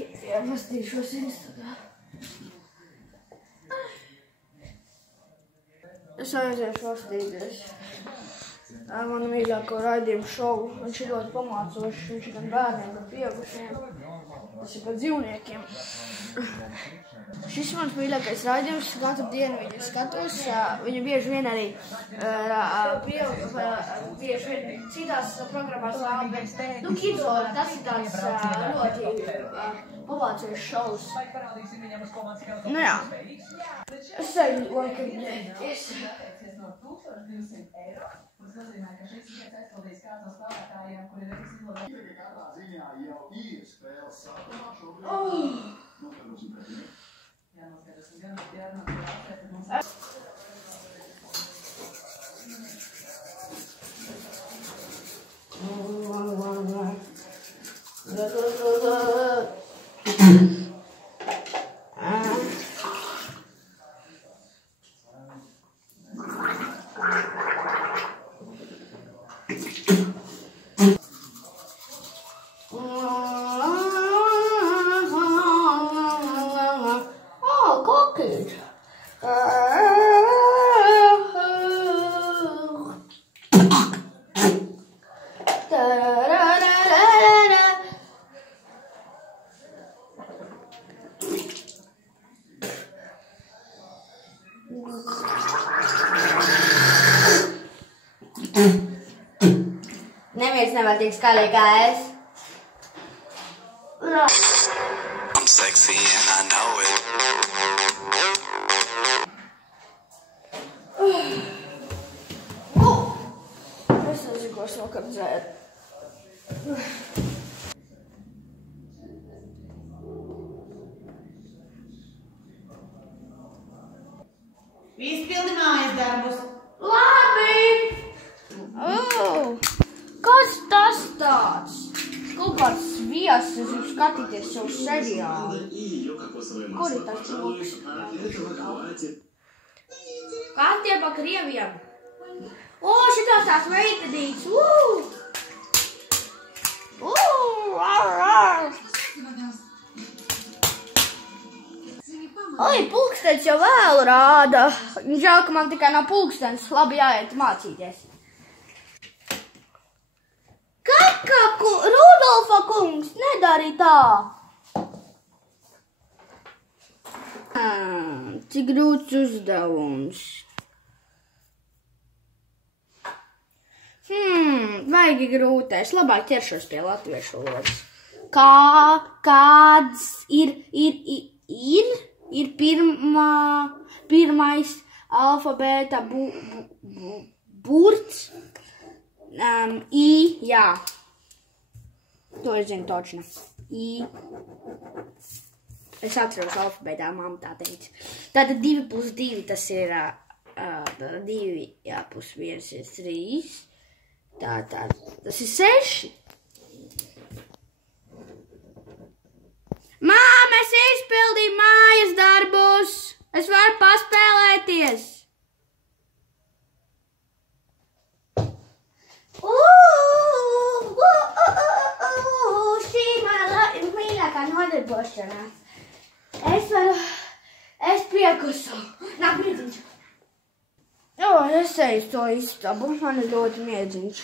Iepastīšos Instagram. Es aiziešu pastīties. Manu mīļāko raidījumu šovu. Viņš ir ļoti pamācošs. Viņš ir gan bērniem, gan pieaugušiem. Tas ir par dzīvniekiem. Šis mans mīļākais raidījums. Katru dienu viņu skatos. Viņu bieži vien arī bieži vien citās programmās vēl, bet Kidzo, tas ir tāds ļoti pamācošs šovs. Nu jā. Es eju laikam ģēties. Tas nozīmē, ka šis tikai aizpildīs kāds no spēlētājiem, kuri reiz izlodē. Katrā ziņā jau ir spēles sākumā šobrīd. Noskaidrosim pēc viņu. Jā, noskaidrosim gan jārunāt par atpēc, bet mums... Neviens nevar tik skaļi kā es. I'm sexy and I know it. Es nezinu, ko es vakar dzēru. Izpildi mājas darbus. Labi! Kas tas tāds? Kaut kāds viesis, es gribu skatīties savu seriālu. Kur ir tas loks? Kā tie pa Krieviem? O, šitās tās meitenītes! Oi, pulkstenis jau vēl rāda. Žēl, ka man tikai nav pulkstenis. Labi jāiet mācīties. Kakaku, Rudolfa kungs, nedari tā. Cik grūts uzdevums. Vajag grūtais. Labāk ķeršos pie latviešu valodas. Kāds ir pirmais alfabēta burts? I, jā. To es zinu točni. I. Es atceros alfabētā, mamma tā teica. Tātad 2 plus 2, tas ir 2, jā, plus 1 ir 3. Tātad, tas ir 6. Māma, es izpildīju mājas darbus. Es varu paspēlēties. Šī mana mīļākā nodarbošanās. Es piekusu. Nāk miedziņš. Es eju to istabu, man ir ļoti miedziņš.